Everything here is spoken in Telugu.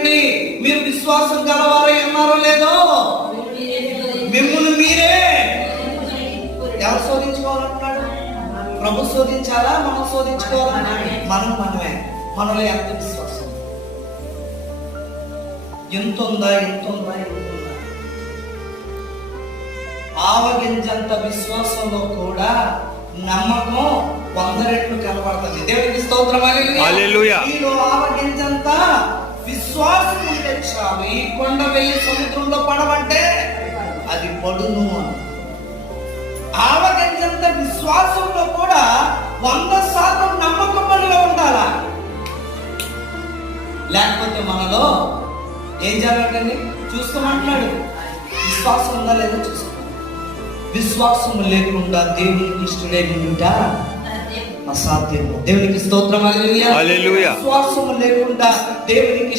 వినండి, మీరు విశ్వాసం గలవారై ఉన్నారో లేదో మిమ్మల్ని మీరే ఎవరు శోధించుకోవాలంటున్నాడు? ప్రభు శోధించాలా, మనం శోధించుకోవాలా? మనమే. మనలో ఎంత విశ్వాసం, ఎంత ఉందా? ఆవగింజంత విశ్వాసంలో కూడా నమ్మకం 100 రెట్లు కనబడుతుంది. దేవునికి స్తోత్రం. హల్లెలూయా. మీలో ఆవగింజంత విశ్వాసం ఉంటే చాలు. ఈ కొండ వెళ్ళి సముద్రంలో పడవంటే అది పడును. ఆవగింజంత విశ్వాసంలో కూడా 100% నమ్మకం మనలో ఉండాలా? లేకపోతే మనలో ఏం జరగదండి? చూసుకోమంటున్నాడు. విశ్వాసం ఉందా లేదా చూసుకో. విశ్వాసం లేకుండా దేవునికి ఇష్టలేకుండా అసాధ్యము. దేవునికి స్తోత్రం. హల్లెలూయా. హల్లెలూయా. విశ్వాసం లేకుండా దేవునికి